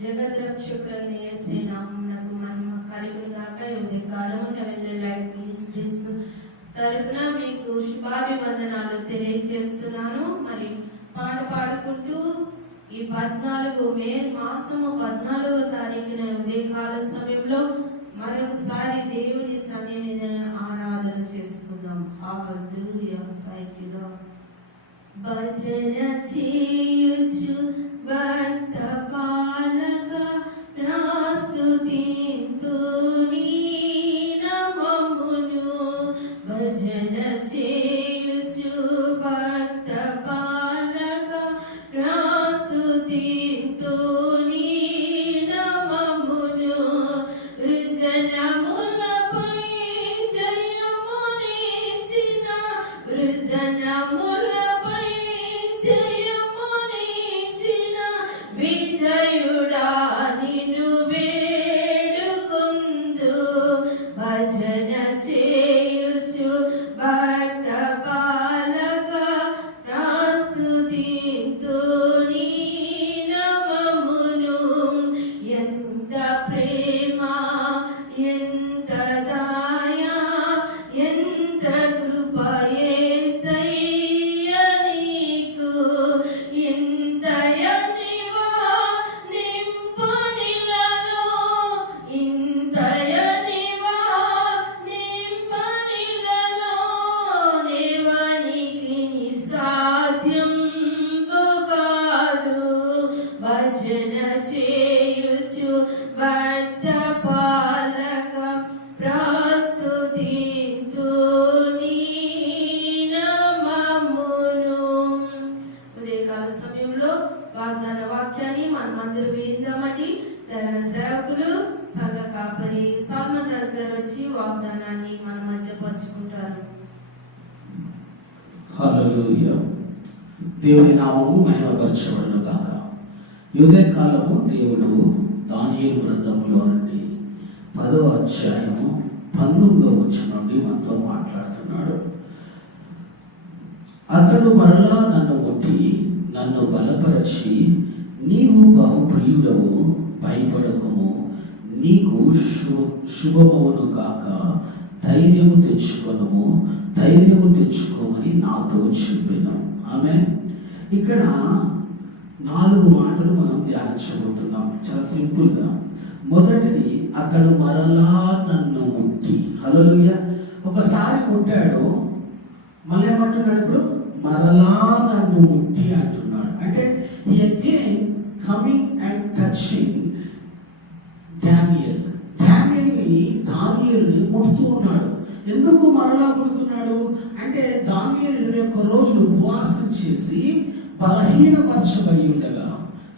జగద్రక్షకుడైన యేసే నామమునకు మహిమ కలుగుగాక. ఈ కాలము హెవెన్లీ లైట్ మినిస్ట్రీస్ తరపున మీకు శుభాభివందనాలు తెలియజేస్తున్నాను. మరి పాట పాడుకుంటూ ఈ 14 మే మాసము 14వ తారీఖున ఉదయకాల సమయంలో మరొకసారి దేవుని సన్నిధిని ఆరాధన చేసుకుందాం. హల్లెలూయా. Thank you lord. భజన చేయుచు భక్త పాలక ప్రస్తుతింతు నీ నామమును. భజన చేయుచు భక్త పాలక ప్రస్తుతింతు నీ నామమును. వృజనములపై జయమునిచ్చిన వృజనములపై జయమునిచ్చిన విజయుడా నిన్ను వేడుకొందు. భజన చేయుచు భక్త పాలక ప్రస్తుతింతు నీ నామమును. ఎంత ప్రేమ, ఎంత దయ, ఎంత కృప యేసయ్య నీకు. ఇంతయనివా నింపనిలలో, ఇంతయనివా నింపనిలలో దేవానికి సాధ్యంబు కాదు. భజన చేయుచు భక్త పాలక ప్రస్తుతింతు నీ నామమును. ఉదయకాల సమయంలో వాగ్దాన వాక్యాన్ని మనమందరూ విందామని తన సేవకులు సంఘ కాపరి సాల్మన్ రాజు గారు వచ్చి వాగ్దానాన్ని మన మధ్య పంచుకుంటారు. హల్లెలూయా. దేవుని నామము మహిమపరచబడును గాక. ఉదయ కాలము దేవుడు దానియేలు గ్రంథంలో నుండి 10వ అధ్యాయము 19వ వచనం నుండి మనతో మాట్లాడుతున్నాడు. అతడు మరలా నన్ను ముట్టి నన్ను బలపరచి, నీవు బహుప్రియుడవు, భయపడకుము, నీకు శుభమవును కాక, ధైర్యము తెచ్చుకొనుము, ధైర్యము తెచ్చుకోమని నాతో చెప్పాను. ఆమె ఇక్కడ 4 మాటలు మనం ధ్యానించబోతున్నాం. చాలా సింపుల్ గా. మొదటిది, అతడు మరలా నన్ను ముట్టి. హల్లెలూయా. ఒకసారి ముట్టాడు, మళ్ళీ ఏమంటున్నాడు? ఇప్పుడు మరలా నన్ను ముట్టి అంటున్నాడు. అంటే he again coming and touching Daniel. దానియేలుని ముడుతూ ఉన్నాడు. ఎందుకు మరలా ముడుతున్నాడు అంటే, దానియేలు 21 రోజులు ఉపవాసం చేసి బలహీనపరచబడి ఉండగా,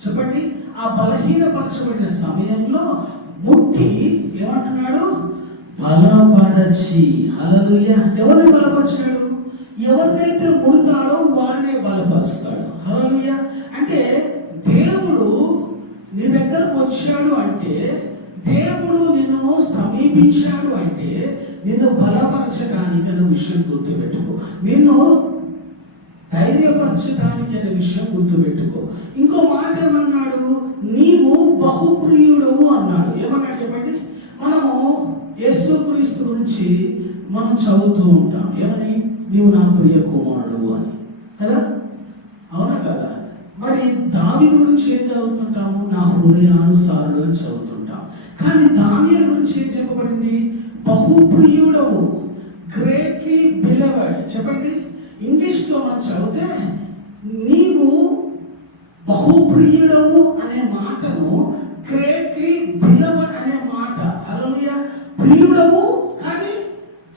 చెప్పండి, ఆ బలహీనపరచబడిన సమయంలో ముట్టి ఏమంటున్నాడు? బలపరచి. హల్లెలూయా. ఎవరిని బలపరిచాడు? ఎవరినైతే ముడతాడో వారినే బలపరుస్తాడు. హల్లెలూయా. అంటే దేవుడు నీ దగ్గరకు వచ్చాడు అంటే, దేవుడు నిన్ను సమీపించాడు అంటే, నిన్ను బలపరచడానికి అనే విషయం గుర్తుపెట్టుకో. నిన్ను ధైర్యపరచడానికి అనే విషయం గుర్తుపెట్టుకో. ఇంకో మాట ఏమన్నాడు? నీవు బహుప్రియుడవు అన్నాడు. ఏమన్నాడు చెప్పండి? మనము యేసుక్రీస్తు గురించి మనం చదువుతూ ఉంటాం. ఏమని? నీవు నా ప్రియ కుమారుడు అని, కదా? అవునా కదా? మరి దావీదు గురించి ఏం చదువుతుంటాము? నా హృదయానుసారుడు అని చదువుతుంటాం. కానీ దానియేలు గురించి ఏం చెప్పబడింది? బహుప్రియుడవు, గ్రేట్లీ బిలవెడ్. చెప్పండి, ఇంగ్లీష్ లో మనం చదివితే నీవు బహుప్రియుడవు అనే మాటను గ్రేట్లీ బిలవెడ్ అనే మాట. హల్లెలూయా. ప్రియుడవు కానీ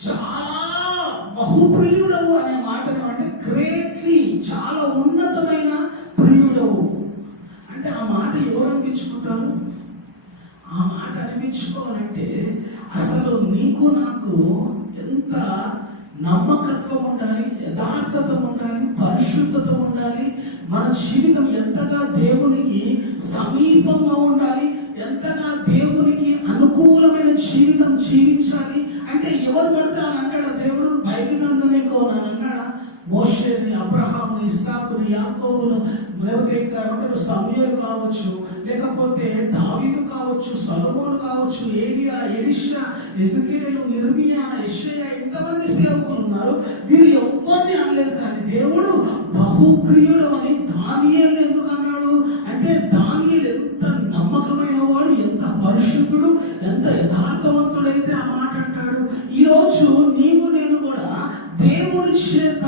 చాలా బహుప్రియుడవు అనే మాటను అంటే గ్రేట్లీ, చాలా ఉన్నతమైన ప్రియుడవు అంటే ఆ మాట ఎవరు అనిపించుకుంటారు? ఆ మాట అనిపించుకోవాలంటే అసలు నీకు నాకు ఎంత నమ్మకత్వం ఉండాలి, యథార్థత ఉండాలి, పరిశుద్ధత ఉండాలి, మన జీవితం ఎంతగా దేవునికి సమీపంగా ఉండాలి, ఎంతగా దేవునికి అనుకూలమైన జీవితం జీవించాలి అంటే ఎవరు పడతాను అంటాడా దేవుడు? బైబిల్ నందునే అన్నాడా? మోషేని, అబ్రహాముని, ఇస్సాకుని, యాకోబును, సమూయేలు కావచ్చు, లేకపోతే దావీదు కావచ్చు, సొలొమోను కావచ్చు, ఏలియా, ఎలీషా, ఎజెకియేలు, ఇర్మియా, యెషయా, ఇంతమంది సేవకులు ఉన్నారు. వీరు ఎవరిని అనలేదు. కానీ దేవుడు బహుప్రియుడు అని దానియేలును ఎందుకు అన్నాడు అంటే, దానియేలు ఎంత నమ్మకమైన వాడు, ఎంత పరిశుద్ధుడు, ఎంత యథార్థవంతుడైతే ఆ మాట అంటాడు. ఈరోజు నీవు నేను కూడా దేవుని చేత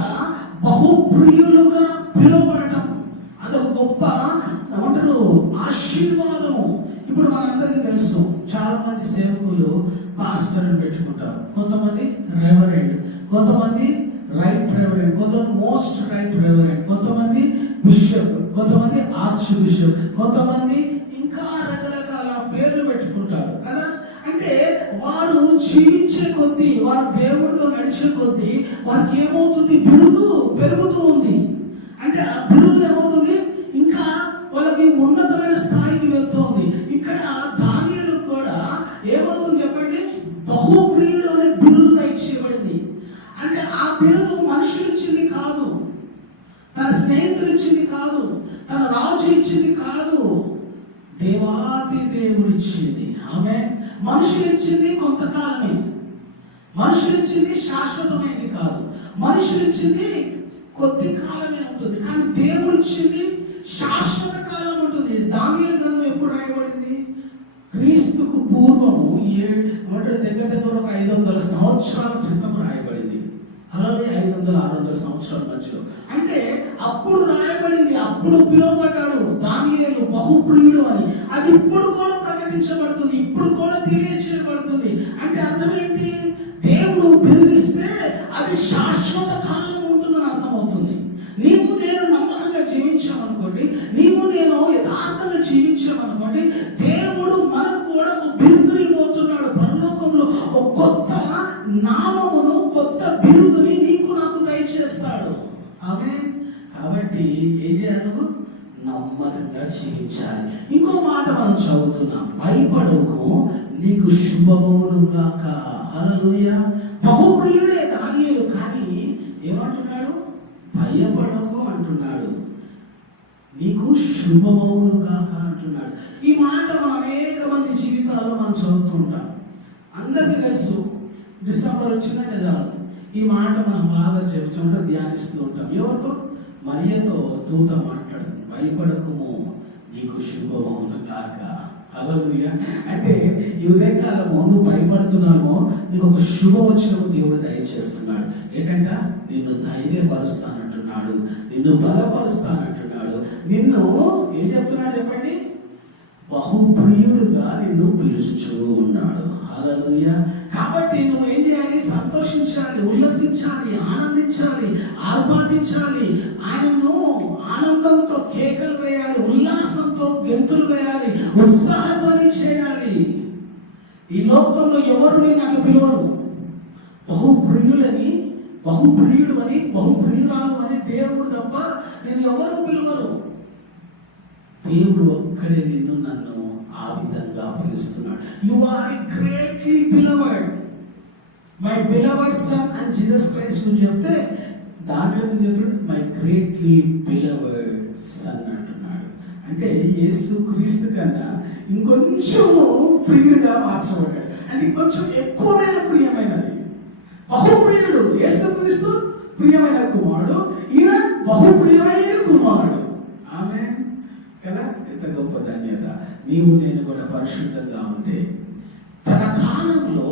బహుప్రియులుగా పిలువబడటం అదొక గొప్ప ఏమంటారు ఆశీర్వాదము. ఇప్పుడు మనందరికీ తెలుసు, చాలా మంది సేవకులు పాస్టర్ అని పెట్టుకుంటారు, కొంతమంది రెవరెండ్, కొంతమంది రైట్ రెవరెండ్, కొంతమంది మోస్ట్ రైట్ రెవరెండ్, కొంతమంది బిషప్, కొంతమంది ఆర్చ్ బిషప్, కొంతమంది ఇంకా రకరకాల పేర్లు పెట్టుకుంటారు కదా. అంటే వారు జీవించే కొద్దీ, వారు దేవుడితో నడిచే కొద్దీ వారికి ఏమవుతుంది, బిరుదు పెరుగుతూ ఉంది. అంటే ఆ బిరుదు ఏమవుతుంది, ఇంకా వాళ్ళకి ఉన్నతమైన స్థాయికి వెళ్తుంది. ఇక్కడ దానియేలు కూడా ఏమవుతుంది చెప్పండి, బహుప్రియుడు అనే బిరుదుగా ఇచ్చేయబడింది. అంటే ఆ బిరుదు మనుషులు ఇచ్చింది కాదు, తన స్నేహితులు ఇచ్చింది కాదు, తన రాజు ఇచ్చింది కాదు, దేవాది దేవుడు ఇచ్చింది. ఆమె మనుషులు ఇచ్చింది కొంతకాలమే, మనుషులు ఇచ్చింది శాశ్వతమైనది కాదు, మనుషులు ఇచ్చింది కొద్ది కాలమే ఉంటుంది. కానీ దేవుడు ఇచ్చింది శాశ్వత కాలం ఉంటుంది. దానియేలు గ్రంథం ఎప్పుడు రాయబడింది, క్రీస్తుకు పూర్వము దగ్గర ఒక 500 సంవత్సరాల క్రితం రాయబడింది. అలాగే 500-600 సంవత్సరాల మధ్యలో. అంటే అప్పుడు రాయబడింది, అప్పుడు పిలువబడ్డాడు దానియేలు బహుప్రియుడు అని. అది ఇప్పుడు కూడా ప్రకటించబడుతుంది, ఇప్పుడు కూడా తెలియచేయబడుతుంది. అంటే అర్థం ఏంటి, దేవుడు బిరుదిస్తే అది శాశ్వత కాలం ఉంటుందని అర్థమవుతుంది. నీవు నేను నమ్మకంగా జీవించామనుకోండి, నీవు నేను యథార్థంగా జీవించామనుకోండి, దేవుడు మనకు కూడా ఒక బిరుదుని పోతున్నాడు. పరలోకంలో ఒక కొత్త నామమును, కొత్త బిరుదుని నీకు నాకు దయచేస్తాడు. ఆమేన్. కాబట్టి ఏం చేయాలి, నమ్మకంగా జీవించాలి. ఇంకో మాట మనం చదువుతున్నాం, భయపడకు నీకు శుభమవును గాక. హల్లెలూయా. బహుప్రియుడే దానియేలు, కానీ ఏమంటున్నాడు, భయపడకు అంటున్నాడు, నీకు శుభమవును గాక అంటున్నాడు. ఈ మాట మనం అనేక మంది జీవితాల్లో మనం చదువుతుంటాం. అందరికీ తెలుసు, డిసెంబర్ వచ్చిందంటే చాలు ఈ మాట మనం బాగా చెప్తుంటే ధ్యానిస్తూ ఉంటాం. ఎవరితో, మరియతో దూత మాట్లాడు, భయపడకుము నీకు శుభమవును గాక. హల్లెలూయా. అంటే ఈ ఉదయకాలము నువ్వు భయపడుతున్నామో, నీకు ఒక శుభం వచ్చినప్పుడు దేవుడు దయచేస్తున్నాడు. ఏంటంట, నిన్ను ధైర్యపరుస్తానంటున్నాడు, నిన్ను బలపరుస్తానంటున్నాడు, నిన్ను ఏం చెప్తున్నాడు చెప్పండి, బహుప్రియుడుగా నిన్ను పిలుచుచూ ఉన్నాడు. హల్లెలూయా. కాబట్టి నువ్వు ఏం చేయాలి, సంతోషించాలి, ఉల్లసించాలి, ఆనందించాలి, ఆర్భాటించాలి, ఆయనను ఆనందంతో కేకలు వేయాలి, ఉల్లాసంతో గెంతులు వేయాలి, ఉత్సాహాన్ని చేయాలి. ఈ లోకంలో ఎవరు నేను అట్లా పిలవరు. బహుప్రియులని, బహుప్రియుడు అని, బహుప్రియురాలు అని దేవుడు తప్ప నేను ఎవరు పిలవరు. దేవుడు ఒక్కడే నిన్ను నన్ను ఆ విధంగా పిలుస్తున్నాడు. You are greatly beloved, my beloved son and Jesus Christ అని చెప్తే దాంట్లో చెప్తాడు మై గ్రేట్లీ బిలవర్డ్ సన్ అంటున్నాడు. అంటే యేసు క్రీస్తు కన్నా ఇంకొంచెము ప్రియుడిగా మార్చబడ్డాడు. అంటే ఇంకొంచెం ఎక్కువమైన ప్రియమైనది. బహుప్రియుడు యేసు క్రీస్తు ప్రియమైన కుమారుడు, ఈయన బహుప్రియమైన కుమారుడు. ఆమె కదా, ఎంత గొప్ప ధన్యత. నీవు నేను కూడా పరిశుద్ధంగా ఉంటే, తన కాలంలో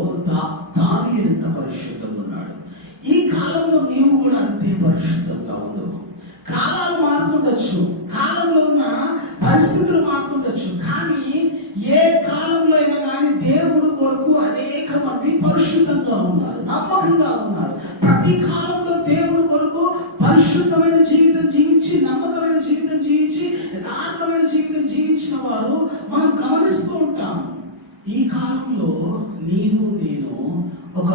దానియేలు ఎంత పరిశుద్ధంగా ఉన్నాడు, ఈ కాలంలో నీవు కూడా అంతే పరిశుద్ధంగా ఉండు. కాలాలు మారుతుండొచ్చు, కాలంలో ఉన్న పరిస్థితులు మారుతుండొచ్చు, కానీ ఏ కాలంలో అయినా కానీ దేవుడు కొరకు అనేక మంది పరిశుద్ధంగా ఉన్నారు, నమ్మకంగా ఉన్నారు. ప్రతి కాలంలో దేవుడు కొరకు పరిశుద్ధమైన జీవితం జీవించి, నమ్మకమైన జీవితం జీవించి, యథార్థమైన జీవితం జీవించిన వారు మనం గమనిస్తూ ఉంటాం. ఈ కాలంలో నీవు నేను ఒక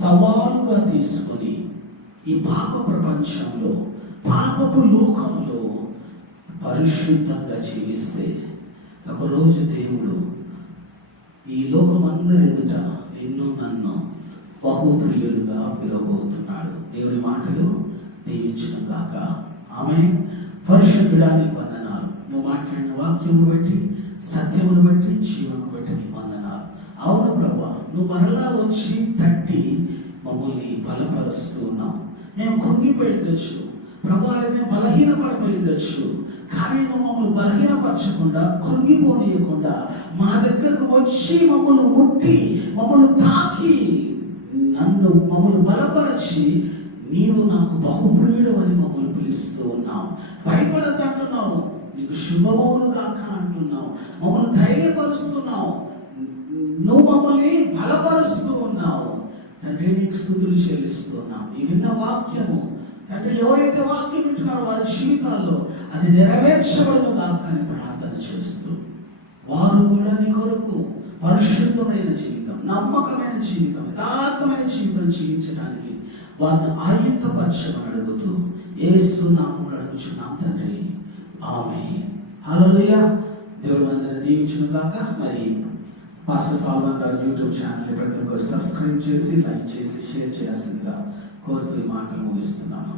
సవాలుగా తీసుకొని ఈ పాప ప్రపంచంలో, పాపపు లోకంలో పరిశుద్ధంగా జీవిస్తే ఒకరోజు దేవుడు ఈ లోకమందరి ఎదుట నిన్ను నన్ను బహుప్రియులుగా పిలవబోతున్నాడు. దేవుని మాటలు దీవించును గాక. ఆమె పరిశుద్ధుడానికి వందనాలు. నువ్వు మాట్లాడిన వాక్యమును బట్టి, సత్యమును బట్టి, జీవమును బట్టి నీ వందనాలు. అవును ప్రభువా, నువ్వు మరలా వచ్చి తట్టి మమ్మల్ని బలపరుస్తూ ఉన్నావు. మేము కృంగిపోయి ఉండొచ్చు ప్రభువా, మేము బలహీనపడిపోయి ఉండొచ్చు, కానీ నువ్వు మమ్మల్ని బలహీనపరచకుండా, కృంగిపోనీయకుండా మా దగ్గరకు వచ్చి మమ్మల్ని ముట్టి, మమ్మల్ని తాకి, మమ్మల్ని బలపరచి నీవు నాకు బహుప్రియుడు అని మమ్మల్ని పిలుస్తూ ఉన్నావు. భయపడతంటున్నావు, నీకు శుభమవును కాక అంటున్నావు, మమ్మల్ని ధైర్యపరుస్తున్నావు, నువ్వు మమ్మల్ని బలపరుస్తూ ఉన్నావు. తండ్రి నీకు స్తుతులు చెల్లిస్తున్నావు. ఈ విన్న వాక్యము తండ్రి ఎవరైతే వాక్యం వింటున్నారో వారి జీవితాల్లో అది నెరవేర్చబడను కాక అని ప్రార్థన చేస్తూ, వారు కూడా నీ కొరకు పరిశుద్ధమైన జీవితం, నమ్మకమైన జీవితం, యథార్థమైన జీవితం జీవించడానికి వారిని ఆయుధపరచమని అడుగుతూ యేసు నామములో అడుగుచున్నాం తండ్రి, ఆమేన్. హల్లెలూయా. దేవుడు అందరిని దీవించును గాక. మరి పాస్టర్ సాల్మన్ గారు యూట్యూబ్ ఛానల్ ప్రతి ఒక్కరు సబ్స్క్రైబ్ చేసి, లైక్ చేసి, షేర్ చేయాల్సిందిగా కోరుతూ ఈ మాటలు ముగిస్తున్నాను.